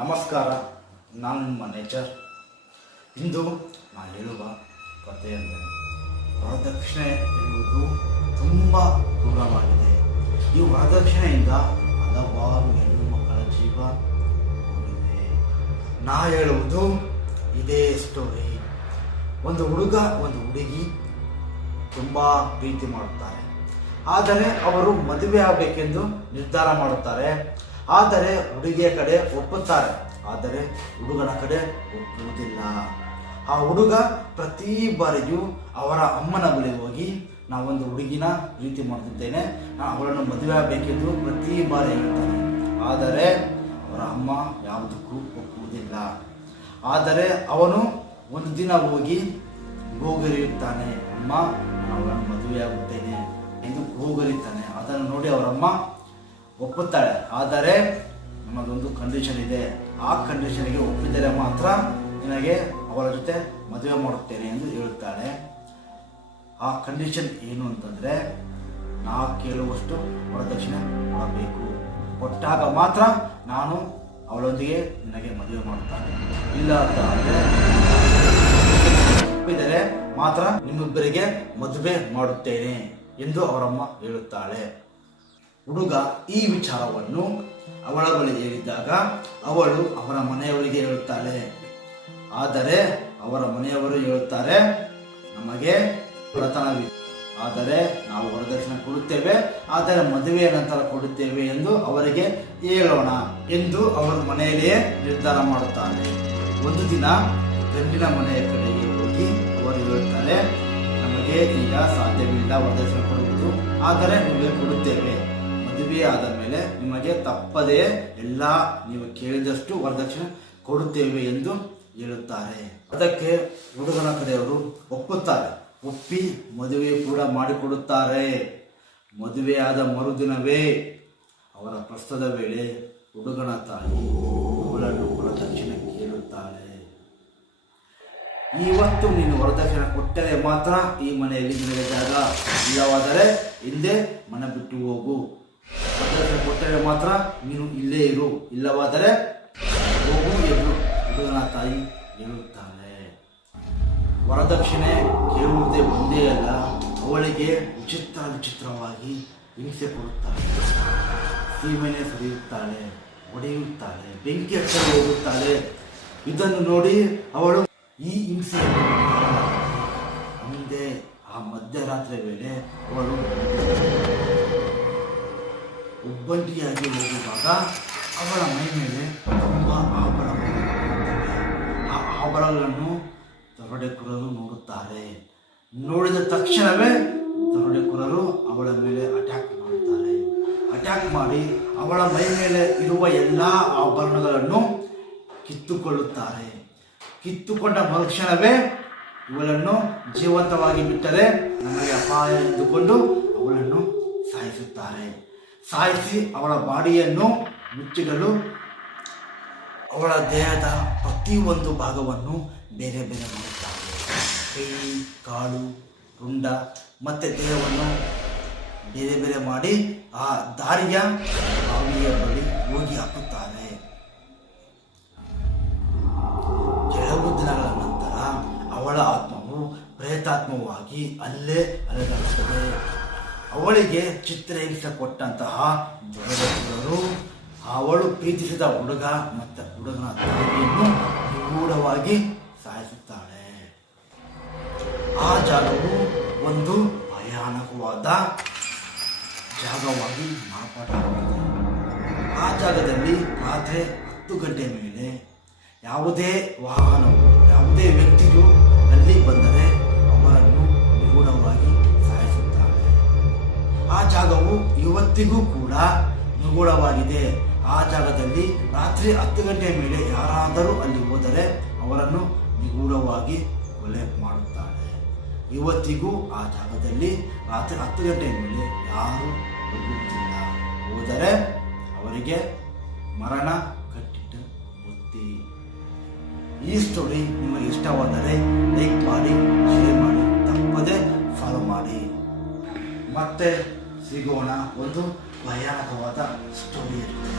ನಮಸ್ಕಾರ, ನಾನು ನಿಮ್ಮ ನೇಚರ್. ಇಂದು ನಾನು ಹೇಳುವ ಕಥೆಯೆಂದರೆ ವರದಕ್ಷಿಣೆ ಎನ್ನುವುದು ತುಂಬ ಕ್ರೂರವಾಗಿದೆ. ಈ ವರದಕ್ಷಿಣೆಯಿಂದ ಹಲವಾರು ಹೆಣ್ಣು ಮಕ್ಕಳ ಜೀವ ಹೋಗಿದೆ. ನಾ ಹೇಳುವುದು ಇದೇ ಸ್ಟೋರಿ. ಒಂದು ಹುಡುಗ ಒಂದು ಹುಡುಗಿ ತುಂಬ ಪ್ರೀತಿ ಮಾಡುತ್ತಾರೆ. ಆದರೆ ಅವರು ಮದುವೆ ಆಗಬೇಕೆಂದು ನಿರ್ಧಾರ ಮಾಡುತ್ತಾರೆ. ಆದರೆ ಹುಡುಗಿಯ ಕಡೆ ಒಪ್ಪುತ್ತಾರೆ, ಆದರೆ ಹುಡುಗನ ಕಡೆ ಒಪ್ಪುವುದಿಲ್ಲ. ಆ ಹುಡುಗ ಪ್ರತಿ ಬಾರಿಯೂ ಅವರ ಅಮ್ಮನ ಬಳಿ ಹೋಗಿ ನಾವೊಂದು ಹುಡುಗಿನ ಪ್ರೀತಿ ಮಾಡುತ್ತಿದ್ದೇನೆ, ನಾನು ಅವಳನ್ನು ಮದುವೆ ಆಗಬೇಕೆಂದು ಪ್ರತಿ ಬಾರಿ ಹೇಳ್ತಾನೆ. ಆದರೆ ಅವರ ಅಮ್ಮ ಯಾವುದಕ್ಕೂ ಒಪ್ಪುವುದಿಲ್ಲ. ಆದರೆ ಅವನು ಒಂದು ದಿನ ಹೋಗಿ ಗೋಗರಿಯುತ್ತಾನೆ, ಅಮ್ಮ ನಾನು ಅವಳನ್ನು ಮದುವೆ ಆಗುತ್ತೇನೆ ಎಂದು ಗೋಗರಿತಾನೆ. ಅದನ್ನು ನೋಡಿ ಅವರಮ್ಮ ಒಪ್ಪುತ್ತಾಳೆ. ಆದರೆ ನಮಗೊಂದು ಕಂಡೀಷನ್ ಇದೆ, ಆ ಕಂಡೀಷನ್ಗೆ ಒಪ್ಪಿದರೆ ಮಾತ್ರ ನಿನಗೆ ಅವಳ ಜೊತೆ ಮದುವೆ ಮಾಡುತ್ತೇನೆ ಎಂದು ಹೇಳುತ್ತಾಳೆ. ಆ ಕಂಡೀಷನ್ ಏನು ಅಂತಂದರೆ, ನಾ ಕೇಳುವಷ್ಟು ವರದಕ್ಷಿಣೆ ಕೊಡಬೇಕು, ಕೊಟ್ಟಾಗ ಮಾತ್ರ ನಾನು ಅವಳೊಂದಿಗೆ ನಿನಗೆ ಮದುವೆ ಮಾಡುತ್ತಾನೆ. ಇಲ್ಲ ಅಂತ ಅಂದರೆ ಒಪ್ಪಿದರೆ ಮಾತ್ರ ನಿಮ್ಮಿಬ್ಬರಿಗೆ ಮದುವೆ ಮಾಡುತ್ತೇನೆ ಎಂದು ಅವರಮ್ಮ ಹೇಳುತ್ತಾಳೆ. ಹುಡುಗ ಈ ವಿಚಾರವನ್ನು ಅವಳ ಬಳಿ ಹೇಳಿದಾಗ ಅವಳು ಅವರ ಮನೆಯವರಿಗೆ ಹೇಳುತ್ತಾಳೆ. ಆದರೆ ಅವರ ಮನೆಯವರು ಹೇಳುತ್ತಾರೆ, ನಮಗೆ ಬಡತನವಿದೆ, ಆದರೆ ನಾವು ವರದಕ್ಷಿಣೆ ಕೊಡುತ್ತೇವೆ, ಆದರೆ ಮದುವೆಯ ನಂತರ ಕೊಡುತ್ತೇವೆ ಎಂದು ಅವರಿಗೆ ಹೇಳೋಣ ಎಂದು ಅವರ ಮನೆಯಲ್ಲಿಯೇ ನಿರ್ಧಾರ ಮಾಡುತ್ತಾರೆ. ಒಂದು ದಿನ ಗಂಡಿನ ಮನೆಯ ಕಡೆಗೆ ಹೋಗಿ ಅವರು ಹೇಳುತ್ತಾರೆ, ನಮಗೆ ಈಗ ಸಾಧ್ಯವಿಲ್ಲ ವರದಕ್ಷಿಣೆ ಕೊಡುವುದು, ಆದರೆ ನಿಮಗೆ ಕೊಡುತ್ತೇವೆ, ಮದುವೆ ಆದ ಮೇಲೆ ನಿಮಗೆ ತಪ್ಪದೇ ಎಲ್ಲ ನೀವು ಕೇಳಿದಷ್ಟು ವರದಕ್ಷಿಣೆ ಕೊಡುತ್ತೇವೆ ಎಂದು ಹೇಳುತ್ತಾರೆ. ಅದಕ್ಕೆ ಹುಡುಗನ ಕಡೆಯವರು ಒಪ್ಪುತ್ತಾರೆ. ಒಪ್ಪಿ ಮದುವೆ ಕೂಡ ಮಾಡಿಕೊಡುತ್ತಾರೆ. ಮದುವೆ ಆದ ಮರುದಿನವೇ ಅವರ ಪ್ರಸ್ತುತ ವೇಳೆ ಹುಡುಗನ ತಾಯಿ ಅವಳನ್ನು ವರದಕ್ಷಿಣೆ ಕೇಳುತ್ತಾಳೆ. ಇವತ್ತು ನೀನು ವರದಕ್ಷಿಣೆ ಕೊಟ್ಟರೆ ಮಾತ್ರ ಈ ಮನೆಯಲ್ಲಿ ನಿನಗೆ ಜಾಗ, ಇಲ್ಲವಾದರೆ ಹಿಂದೆ ಮನೆ ಬಿಟ್ಟು ಹೋಗು. ವರದಕ್ಷಿಣೆ ಕೊಟ್ಟರೆ ಮಾತ್ರ ನೀನು ಇಲ್ಲೇ ಇರು, ಇಲ್ಲವಾದರೆ ಹೋಗು ಎಂದು ಹುಡುಗನ ತಾಯಿ ಹೇಳುತ್ತಾಳೆ. ವರದಕ್ಷಿಣೆ ಕೇಳುವುದೇ ಒಂದೇ ಅಲ್ಲ, ಅವಳಿಗೆ ವಿಚಿತ್ರವಾಗಿ ಹಿಂಸೆ ಕೊಡುತ್ತಾಳೆ. ಸೀಮೆನೆ ಸುರಿಯುತ್ತಾಳೆ, ಹೊಡೆಯುತ್ತಾಳೆ, ಬೆಂಕಿ ಹಚ್ಚಲು ಹೋಗುತ್ತಾಳೆ. ಇದನ್ನು ನೋಡಿ ಅವಳು ಈ ಹಿಂಸೆಯನ್ನು ಮುಂದೆ ಆ ಮಧ್ಯರಾತ್ರಿ ವೇಳೆ ಅವಳು ಒಬ್ಬಂಟಿಯಾಗಿ ಹೋಗುವಾಗ ಅವಳ ಮೈ ಮೇಲೆ ತುಂಬ ಆಭರಣಗಳು. ಆ ಆಭರಣಗಳನ್ನು ದರೋಡೆಕೋರರು ನೋಡುತ್ತಾರೆ. ನೋಡಿದ ತಕ್ಷಣವೇ ದರೋಡೆಕೋರರು ಅವಳ ಮೇಲೆ ಅಟ್ಯಾಕ್ ಮಾಡುತ್ತಾರೆ. ಅಟ್ಯಾಕ್ ಮಾಡಿ ಅವಳ ಮೈ ಮೇಲೆ ಇರುವ ಎಲ್ಲ ಆಭರಣಗಳನ್ನು ಕಿತ್ತುಕೊಳ್ಳುತ್ತಾರೆ. ಕಿತ್ತುಕೊಂಡ ಮರುಕ್ಷಣವೇ ಇವಳನ್ನು ಜೀವಂತವಾಗಿ ಬಿಟ್ಟರೆ ನಮಗೆ ಅಪಾಯ ಎಂದುಕೊಂಡು ಅವಳನ್ನು ಸಾಯಿಸುತ್ತಾರೆ. ಸಾಯಿಸಿ ಅವಳ ಬಾಡಿಯನ್ನು ಮುಚ್ಚಿಡಲು ಅವಳ ದೇಹದ ಪ್ರತಿಯೊಂದು ಭಾಗವನ್ನು ಬೇರೆ ಬೇರೆ ಮಾಡುತ್ತಾರೆ. ಕೈ, ಕಾಲು, ರುಂಡ ಮತ್ತು ದೇಹವನ್ನು ಬೇರೆ ಬೇರೆ ಮಾಡಿ ಆ ದಾರಿಯ ಬಾವಿಯ ಬಳಿ ಹೋಗಿ ಹಾಕುತ್ತಾರೆ. ಕೆಲವು ದಿನಗಳ ನಂತರ ಅವಳ ಆತ್ಮವು ಪ್ರೇತಾತ್ಮವಾಗಿ ಅಲ್ಲೇ ಅಲೆದಾಡುತ್ತದೆ. ಅವಳಿಗೆ ಚಿತ್ರಹಿಂಸೆ ಕೊಟ್ಟಂತಹ ದೊರೆಗಳು ಅವಳು ಪ್ರೀತಿಸಿದ ಹುಡುಗ ಮತ್ತು ಹುಡುಗನ ತಾಯಿಯನ್ನು ನಿಗೂಢವಾಗಿ ಸಾಯಿಸುತ್ತಾಳೆ. ಆ ಜಾಗವು ಒಂದು ಭಯಾನಕವಾದ ಜಾಗವಾಗಿ ಮಾರ್ಪಾಟಾಗುತ್ತದೆ. ಆ ಜಾಗದಲ್ಲಿ ರಾತ್ರಿ 10 ಗಂಟೆ ಮೇಲೆ ಯಾವುದೇ ವಾಹನವು, ಯಾವುದೇ ವ್ಯಕ್ತಿಯು ಅಲ್ಲಿ ಬಂದರೆ ಅವರನ್ನು ನಿಗೂಢವಾಗಿ ಸಾಯಿಸುತ್ತಾಳೆ. ಆ ಜಾಗವು ಇವತ್ತಿಗೂ ಕೂಡ ನಿಗೂಢವಾಗಿದೆ. ಆ ಜಾಗದಲ್ಲಿ ರಾತ್ರಿ 10 ಗಂಟೆಯ ಮೇಲೆ ಯಾರಾದರೂ ಅಲ್ಲಿ ಹೋದರೆ ಅವರನ್ನು ನಿಗೂಢವಾಗಿ ಕೊಲೆ ಮಾಡುತ್ತಾಳೆ. ಇವತ್ತಿಗೂ ಆ ಜಾಗದಲ್ಲಿ ರಾತ್ರಿ 10 ಗಂಟೆಯ ಮೇಲೆ ಯಾರೂ ಹೋಗುವುದಿಲ್ಲ. ಹೋದರೆ ಅವರಿಗೆ ಮರಣ ಕಟ್ಟಿಟ್ಟ ಬುತ್ತಿ. ಈ ಸ್ಟೋರಿ ನಿಮಗೆ ಇಷ್ಟವಾದರೆ ಲೈಕ್ ಮಾಡಿ, ಶೇರ್ ಮಾಡಿ, ತಪ್ಪದೆ ಫಾಲೋ ಮಾಡಿ. ಮತ್ತೆ ಸಿಗೋಣ ಒಂದು ಭಯಾನಕವಾದ ಸ್ಟೋರಿಯಲ್ಲಿ.